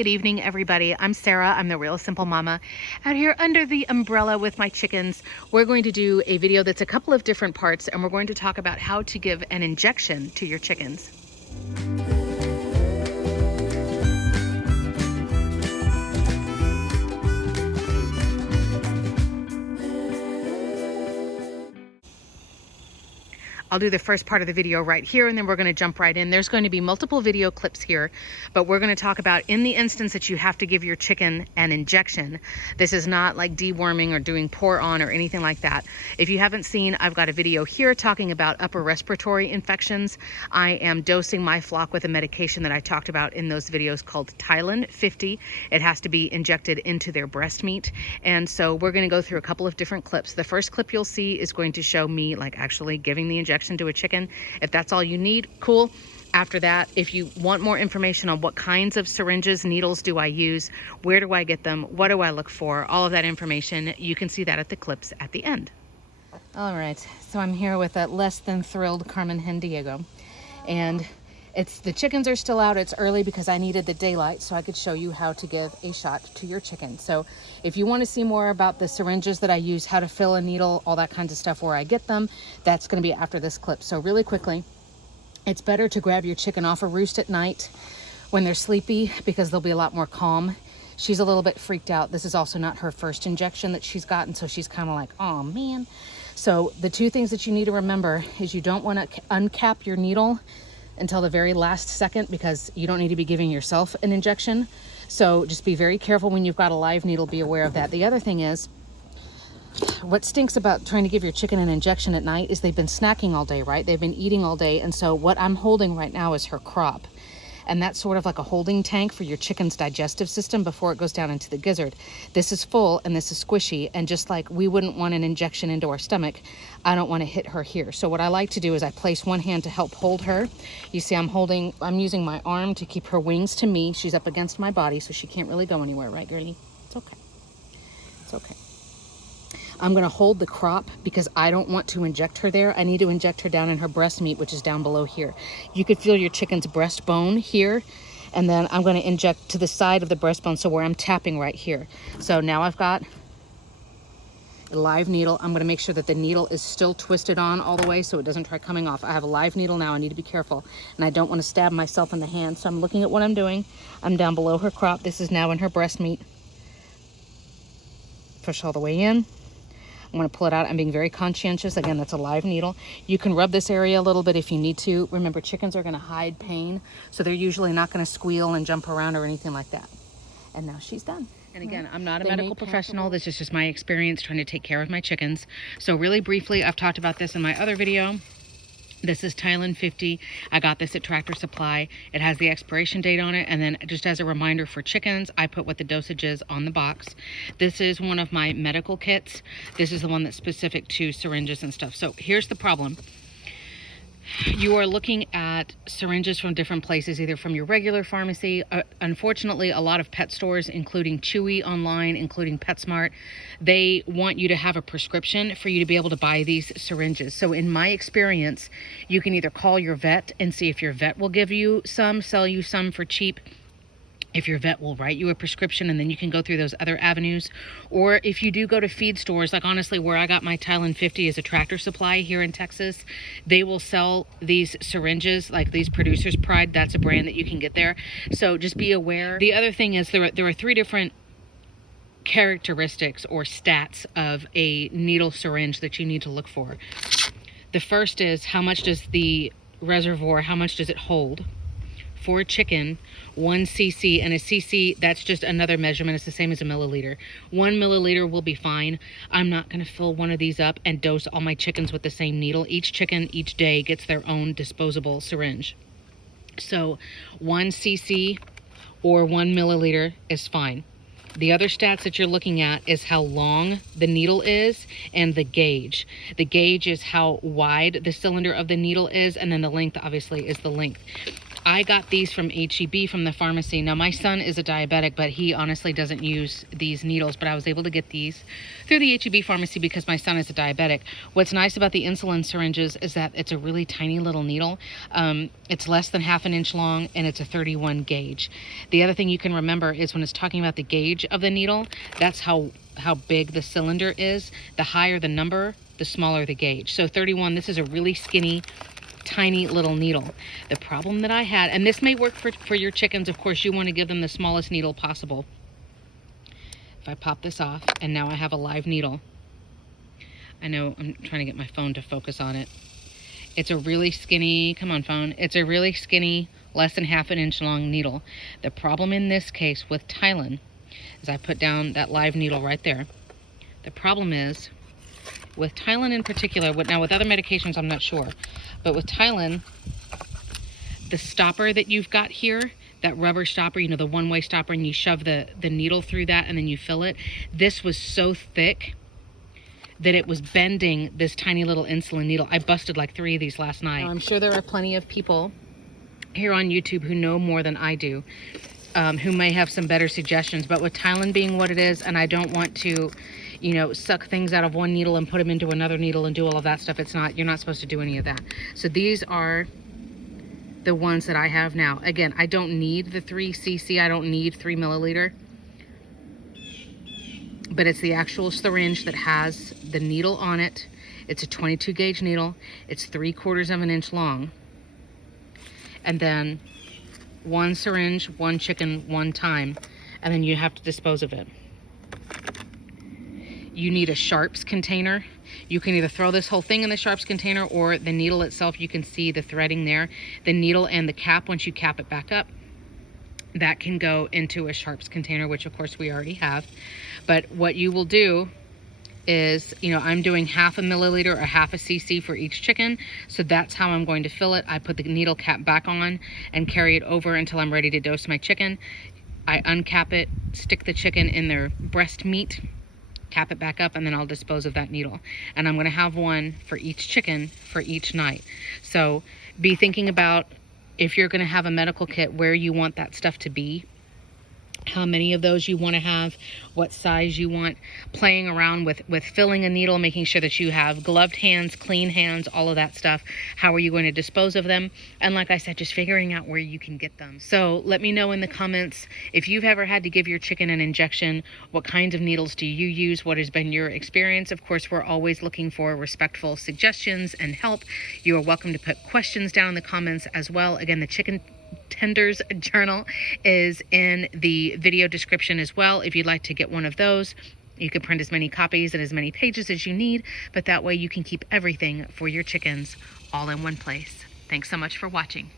Good evening, everybody. I'm Sarah. I'm the Real Simple Mama out here under the umbrella with my chickens. We're going to do a video that's a couple of different parts, and we're going to talk about how to give an injection to your chickens. I'll do the first part of the video right here, and then we're going to jump right in. There's going to be multiple video clips here, but we're going to talk about in the instance that you have to give your chicken an injection. This is not like deworming or doing pour on or anything like that. If you haven't seen, I've got a video here talking about upper respiratory infections. I am dosing my flock with a medication that I talked about in those videos called Tylan 50. It has to be injected into their breast meat. And so we're going to go through a couple of different clips. The first clip you'll see is going to show me like actually giving the injection to a chicken. If that's all you need, cool. After that, if you want more information on what kinds of syringes, needles do I use, where do I get them, what do I look for, all of that information, you can see that at the clips at the end. All right, so I'm here with a less than thrilled Carmen Hen Diego, and the chickens are still out. It's early because I needed the daylight so I could show you how to give a shot to your chicken. So if you want to see more about the syringes that I use, how to fill a needle, all that kinds of stuff, where I get them, that's going to be after this clip. So really quickly, it's better to grab your chicken off a roost at night when they're sleepy because they'll be a lot more calm. She's a little bit freaked out. This is also not her first injection that she's gotten, so she's kind of like, oh man. So the two things that you need to remember is you don't want to uncap your needle until the very last second because you don't need to be giving yourself an injection. So just be very careful when you've got a live needle, be aware of that. The other thing is, what stinks about trying to give your chicken an injection at night is they've been snacking all day, right? They've been eating all day. And so what I'm holding right now is her crop. And that's sort of like a holding tank for your chicken's digestive system before it goes down into the gizzard. This is full and this is squishy. And just like we wouldn't want an injection into our stomach, I don't want to hit her here. So what I like to do is I place one hand to help hold her. You see I'm using my arm to keep her wings to me. She's up against my body, so she can't really go anywhere, right, girlie? It's okay. It's okay. I'm going to hold the crop because I don't want to inject her there. I need to inject her down in her breast meat, which is down below here. You could feel your chicken's breastbone here, and then I'm going to inject to the side of the breastbone, so where I'm tapping right here. So now I've got a live needle. I'm going to make sure that the needle is still twisted on all the way so it doesn't try coming off. I have a live needle now. I need to be careful, and I don't want to stab myself in the hand, so I'm looking at what I'm doing. I'm down below her crop. This is now in her breast meat. Push all the way in. I'm going to pull it out. I'm being very conscientious. Again, that's a live needle. You can rub this area a little bit if you need to. Remember, chickens are going to hide pain, so they're usually not going to squeal and jump around or anything like that. And now she's done. And again, I'm not a medical professional. This is just my experience trying to take care of my chickens. So really briefly, I've talked about this in my other video. This is Tylan 50. I got this at Tractor Supply. It has the expiration date on it. And then just as a reminder for chickens, I put what the dosage is on the box. This is one of my medical kits. This is the one that's specific to syringes and stuff. So here's the problem. You are looking at syringes from different places, either from your regular pharmacy. Unfortunately, a lot of pet stores, including Chewy online, including PetSmart, they want you to have a prescription for you to be able to buy these syringes. So in my experience, you can either call your vet and see if your vet will give you some, sell you some for cheap, if your vet will write you a prescription, and then you can go through those other avenues. Or if you do go to feed stores, like honestly where I got my Tylan 50 is a Tractor Supply here in Texas. They will sell these syringes, like these Producer's Pride. That's a brand that you can get there. So just be aware. The other thing is there are three different characteristics or stats of a needle syringe that you need to look for. The first is how much does the reservoir, how much does it hold? For a chicken, 1 cc, and a cc, that's just another measurement. It's the same as a milliliter. 1 milliliter will be fine. I'm not going to fill one of these up and dose all my chickens with the same needle. Each chicken each day gets their own disposable syringe. So 1 cc or 1 milliliter is fine. The other stats that you're looking at is how long the needle is and the gauge. The gauge is how wide the cylinder of the needle is, and then the length obviously is the length. I got these from HEB from the pharmacy. Now, my son is a diabetic, but he honestly doesn't use these needles, but I was able to get these through the HEB pharmacy because my son is a diabetic. What's nice about the insulin syringes is that it's a really tiny little needle. It's less than ½ an inch long, and it's a 31 gauge. The other thing you can remember is when it's talking about the gauge of the needle, that's how big the cylinder is. The higher the number, the smaller the gauge. So 31, this is a really skinny, tiny little needle. The problem that I had, and this may work for your chickens, of course, you want to give them the smallest needle possible. If I pop this off, and now I have a live needle. I know I'm trying to get my phone to focus on it. It's a really skinny, come on phone, it's a really skinny, less than ½ an inch long needle. The problem in this case with Tylan is I put down that live needle right there. The problem is, with Tylan in particular, now with other medications I'm not sure, but with Tylan, the stopper that you've got here, that rubber stopper, you know, the one-way stopper, and you shove the needle through that and then you fill it, this was so thick that it was bending this tiny little insulin needle. I busted like 3 of these last night. I'm sure there are plenty of people here on YouTube who know more than I do, who may have some better suggestions, but with Tylan being what it is, and I don't want to, you know, suck things out of one needle and put them into another needle and do all of that stuff. You're not supposed to do any of that. So these are the ones that I have now. Again, I don't need the 3 cc. I don't need 3 milliliter. But it's the actual syringe that has the needle on it. It's a 22 gauge needle. It's 3/4 of an inch long. And then 1 syringe, 1 chicken, 1 time. And then you have to dispose of it. You need a sharps container. You can either throw this whole thing in the sharps container, or the needle itself, you can see the threading there. The needle and the cap, once you cap it back up, that can go into a sharps container, which of course we already have. But what you will do is, you know, I'm doing ½ a milliliter or ½ a cc for each chicken. So that's how I'm going to fill it. I put the needle cap back on and carry it over until I'm ready to dose my chicken. I uncap it, stick the chicken in their breast meat, cap it back up, and then I'll dispose of that needle. And I'm going to have one for each chicken for each night. So be thinking about, if you're going to have a medical kit, where you want that stuff to be, how many of those you want to have, what size you want, playing around with filling a needle, making sure that you have gloved hands, clean hands, all of that stuff. How are you going to dispose of them? And like I said, just figuring out where you can get them. So let me know in the comments if you've ever had to give your chicken an injection. What kinds of needles do you use? What has been your experience? Of course, we're always looking for respectful suggestions and help. You are welcome to put questions down in the comments as well. Again, the Chicken Tenders Journal is in the video description as well. If you'd like to get one of those, you can print as many copies and as many pages as you need, but that way you can keep everything for your chickens all in one place. Thanks so much for watching.